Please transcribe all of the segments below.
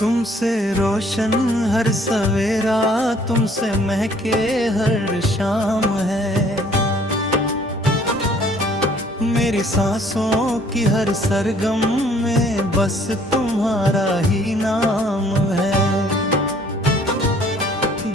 तुमसे रोशन हर सवेरा, तुमसे महके हर शाम है। मेरी सांसों की हर सरगम में बस तुम्हारा ही नाम है।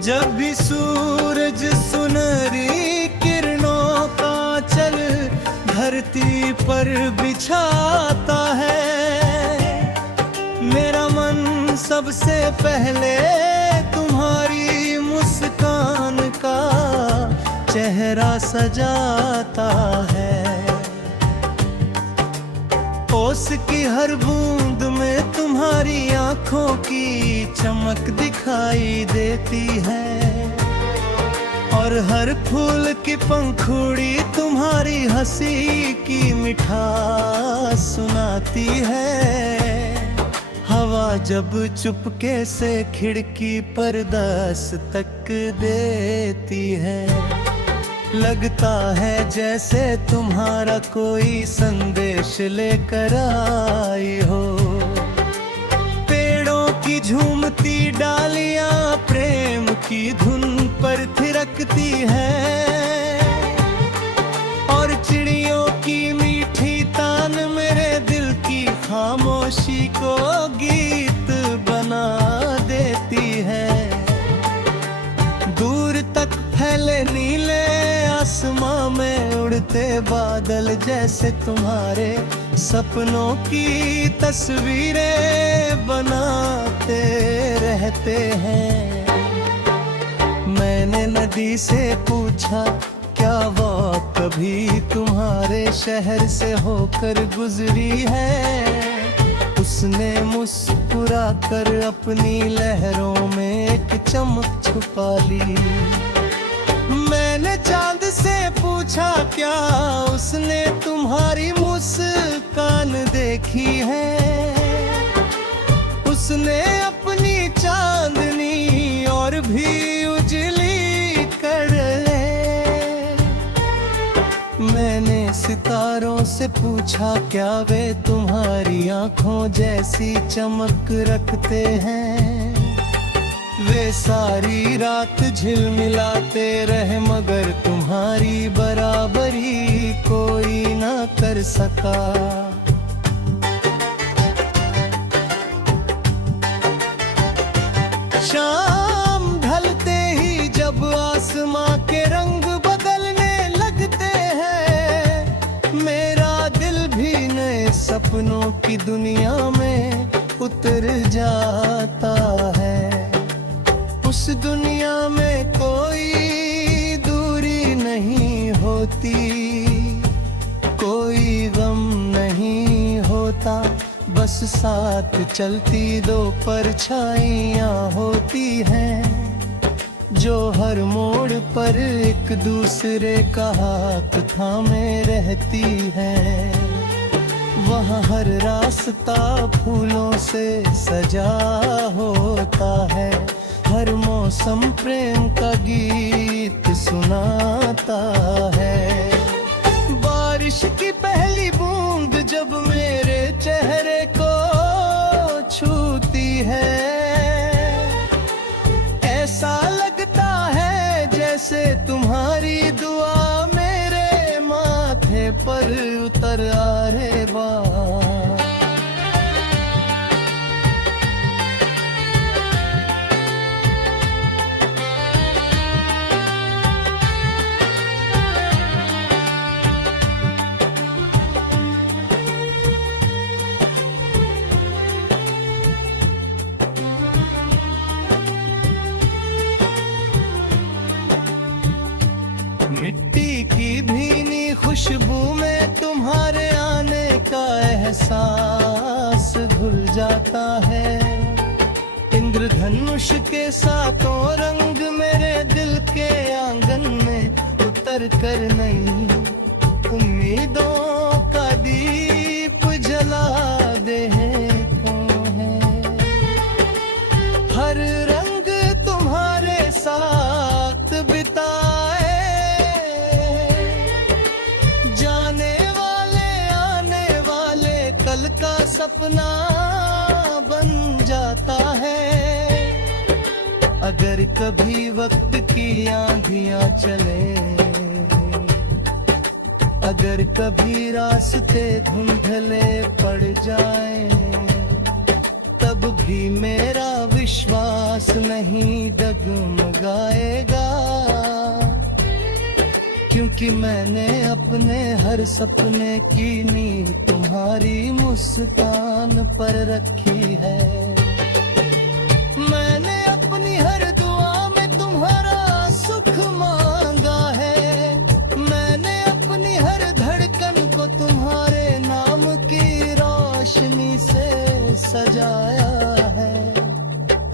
जब भी सूरज सुनहरी किरणों का चल धरती पर बिछाता है, मेरा मन सबसे पहले तुम्हारी मुस्कान का चेहरा सजाता है। ओस की हर बूंद में तुम्हारी आंखों की चमक दिखाई देती है, और हर फूल की पंखुड़ी तुम्हारी हंसी की मिठास सुनाती है। हवा जब चुपके से खिड़की पर दस्तक देती है, लगता है जैसे तुम्हारा कोई संदेश लेकर आई हो। पेड़ों की झूमती डालियां प्रेम की धुन पर थिरकती है, और चिड़ियों की मीठी तान मेरे दिल की खामोशी को गीत बना देती है। दूर तक फैले नीले आसमां में उड़ते बादल जैसे तुम्हारे सपनों की तस्वीरें बनाते रहते हैं। मैंने नदी से पूछा, क्या वो कभी तुम्हारे शहर से होकर गुजरी है? उसने मुस्कुरा कर अपनी लहरों में एक चमक छुपा ली। मैंने चांद से पूछा, क्या उसने तुम्हारी मुस्कान देखी है? उसने अपनी चांदनी और भी उजली कर ले। मैंने सितारों से पूछा, क्या वे तुम्हारी आंखों जैसी चमक रखते हैं? वे सारी रात झिलमिलाते रहे मगर तुम्हारी बराबरी कोई ना कर सका। शाम ढलते ही जब आसमां के रंग बदलने लगते हैं, मेरा दिल भी नए सपनों की दुनिया में उतर जाता है। उस दुनिया में कोई दूरी नहीं होती, कोई गम नहीं होता, बस साथ चलती दो परछाइयाँ होती हैं, जो हर मोड़ पर एक दूसरे का हाथ थामे रहती हैं। वहाँ हर रास्ता फूलों से सजा होता है, हर मौसम प्रेम का गीत सुनाता है। बारिश की पहली बूंद जब मेरे चेहरे को छूती है, ऐसा लगता है जैसे तुम्हारी दुआ मेरे माथे पर उतर आ रे बार। मिट्टी की भीनी खुशबू में तुम्हारे आने का एहसास घुल जाता है। इंद्रधनुष के सातों रंग मेरे दिल के आंगन में उतर कर नई उम्मीदों का दीप जला दे है। हर रंग तुम्हारे साथ बिताए, कल का सपना बन जाता है। अगर कभी वक्त की आंधियां चले, अगर कभी रास्ते धुंधले पड़ जाए, तब भी मेरा विश्वास नहीं डगमगाएगा, क्योंकि मैंने अपने हर सपने की नींव तुम्हारी मुस्कान पर रखी है। मैंने अपनी हर दुआ में तुम्हारा सुख मांगा है, मैंने अपनी हर धड़कन को तुम्हारे नाम की रोशनी से सजाया है।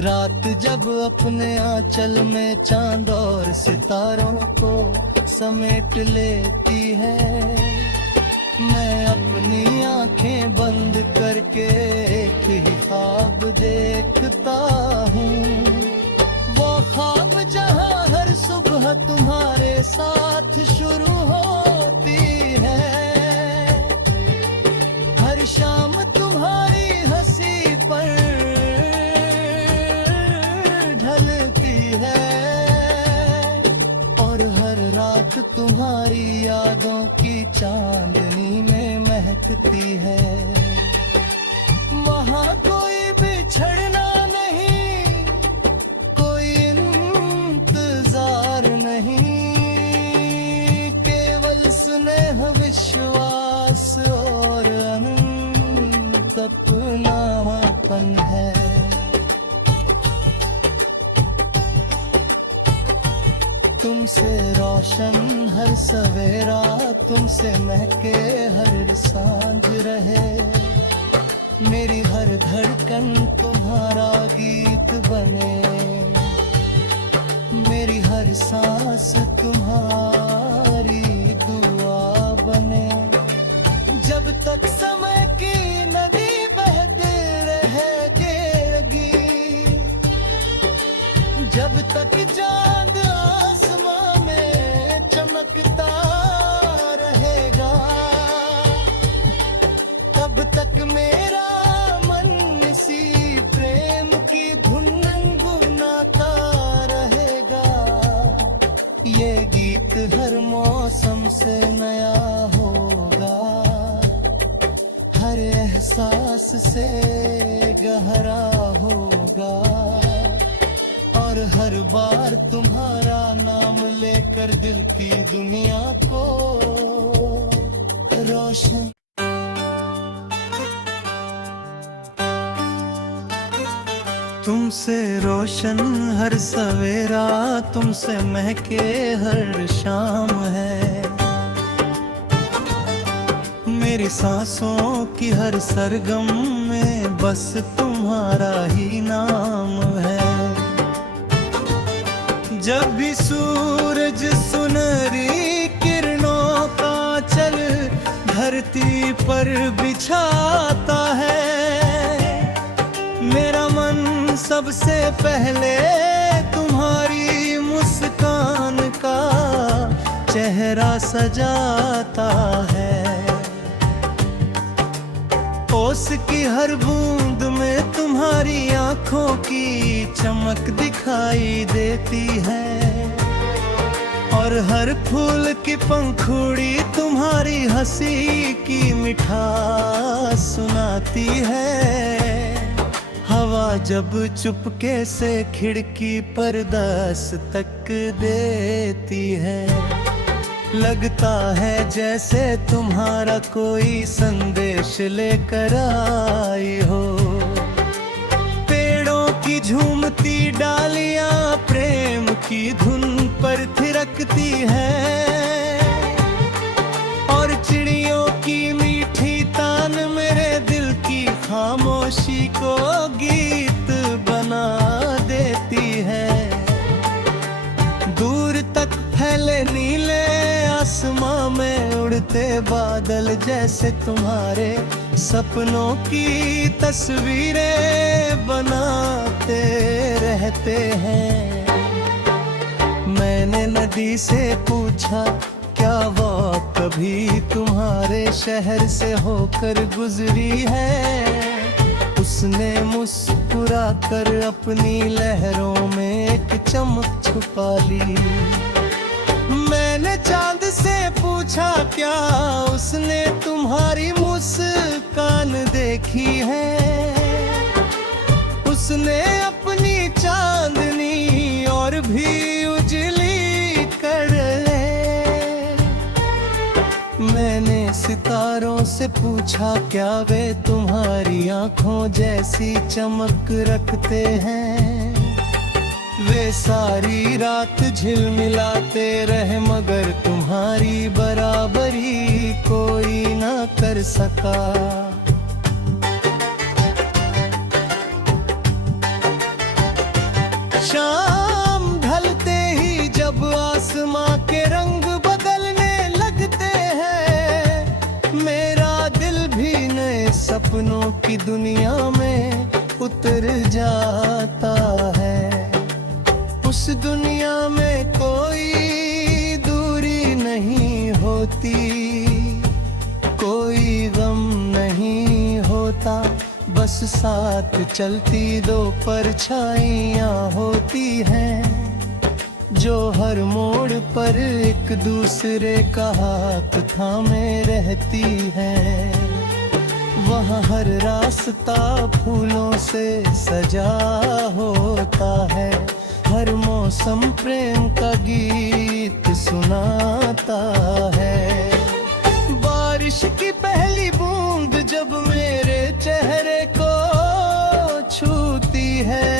रात जब अपने आंचल में चांद और सितारों को समेट लेती है, मैं अपनी आंखें बंद करके एक ही ख्वाब देखता हूँ। वो ख्वाब जहाँ हर सुबह तुम्हारे साथ शुरू होती है, हर शाम तुम्हारी हंसी पर ढलती है, और हर रात तुम्हारी यादों की चांदनी में महकती है। वहाँ कोई बिछड़ना नहीं, कोई इंतजार नहीं, केवल स्नेह विश्वास और अनंत अपनापन है। तुमसे रोशन हर सवेरा, तुमसे महके हर सांझ रहे, मेरी हर धड़कन तुम्हारा गीत बने, मेरी हर सांस तुम्हारी दुआ बने। जब तक समय की नदी बहती रहेगी, जब तक चांद आसमां में चमकता रहेगा, तब तक मेरा मन इसी प्रेम की धुन गुनगुनाता रहेगा। ये गीत हर मौसम से नया होगा, हर एहसास से गहरा होगा, और हर बार तुम्हारा नाम लेकर दिल की दुनिया को रोशन। तुमसे रोशन हर सवेरा, तुमसे महके हर शाम है, मेरी सांसों की हर सरगम में बस तुम्हारा ही नाम है। जब भी सूरज सुनहरी किरणों का चल धरती पर बिछाता है, मेरा मन सबसे पहले तुम्हारी मुस्कान का चेहरा सजाता है। ओस की हर बूंद में तुम्हारी आंखों की चमक दिखाई देती है, और हर फूल की पंखुड़ी तुम्हारी हंसी की मिठास सुनाती है। हवा जब चुपके से खिड़की पर दस्तक देती है, लगता है जैसे तुम्हारा कोई संदेश लेकर आई हो। पेड़ों की झूमती डालियां प्रेम की धुन पर थिरकती है, और चिड़ियों की मीठी तान मेरे दिल की खामोशी को गीत बना देती है। दूर तक फैले नीले आसमां में उड़ते बादल जैसे तुम्हारे सपनों की तस्वीरें बनाते रहते हैं। मैंने नदी से पूछा क्या वो कभी तुम्हारे शहर से होकर गुजरी है। उसने मुस्कुरा कर अपनी लहरों में एक चमक छुपा ली। मैंने चांद से पूछा क्या उसने तुम्हारी मुस्कान देखी है। उसने अपनी चांदनी और भी उजली कर ले। मैंने सितारों से पूछा क्या वे तुम्हारी आंखों जैसी चमक रखते हैं। वे सारी रात झिलमिलाते रहे मगर तुम्हारी बराबरी कोई ना कर सका। शाम ढलते ही जब आसमां के रंग बदलने लगते हैं, मेरा दिल भी नए सपनों की दुनिया में उतर जाता है। उस दुनिया में कोई दूरी नहीं होती, कोई गम नहीं होता, बस साथ चलती दो परछाइयाँ होती हैं जो हर मोड़ पर एक दूसरे का हाथ थामे रहती हैं। वहाँ हर रास्ता फूलों से सजा होता है, हर मौसम प्रेम का गीत सुनाता है। बारिश की पहली बूंद जब मेरे चेहरे को छूती है,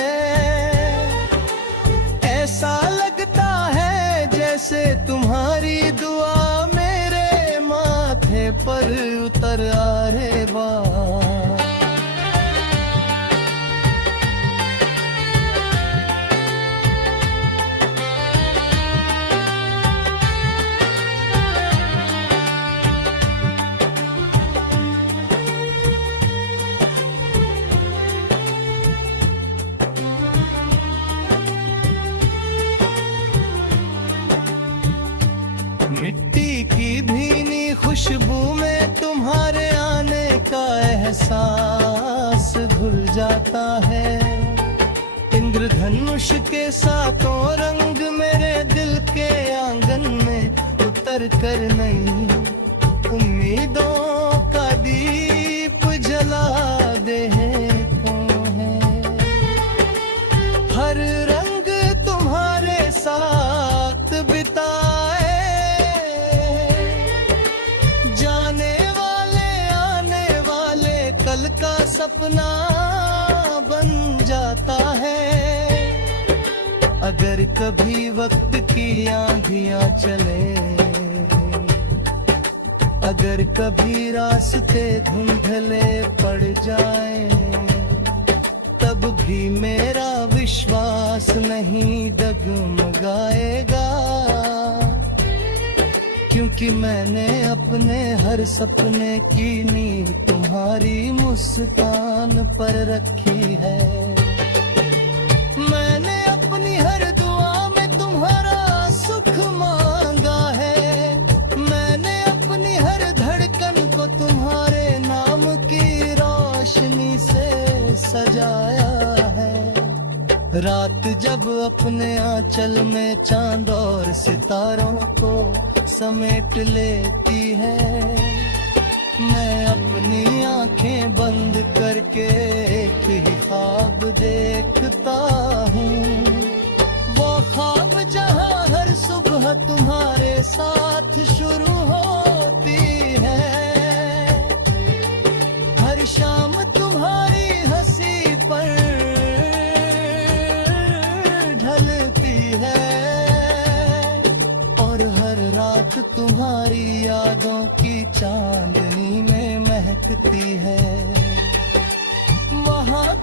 ऐसा लगता है जैसे तुम्हारी दुआ मेरे माथे पर उतर आ रे वाह। मिट्टी की भीनी खुशबू में तुम्हारे आने का एहसास घुल जाता है। इंद्रधनुष के सातों रंग मेरे दिल के आंगन में उतर कर नई उम्मीदों का दीप जला दे है। हर रंग तुम्हारे साथ बिताए, कल का सपना बन जाता है। अगर कभी वक्त की आंधियां चले, अगर कभी रास्ते धुंधले पड़ जाए, तब भी मेरा विश्वास नहीं डगमगाएगा, क्योंकि मैंने अपने हर सपने की नींव तुम्हारी मुस्कान पर रखी है। मैंने अपनी हर दुआ में तुम्हारा सुख मांगा है। मैंने अपनी हर धड़कन को तुम्हारे नाम की रोशनी से सजाया है। रात जब अपने आंचल में चांद और सितारों को समेट लेती है, मैं अपनी आंखें बंद करके एक ही ख्वाब देखता हूँ। वो ख्वाब जहाँ हर सुबह तुम्हारे साथ शुरू होती है, हर शाम तुम्हारी हंसी पर ढलती है, और हर रात तुम्हारी यादों की चांदनी में महकती है। वहाँ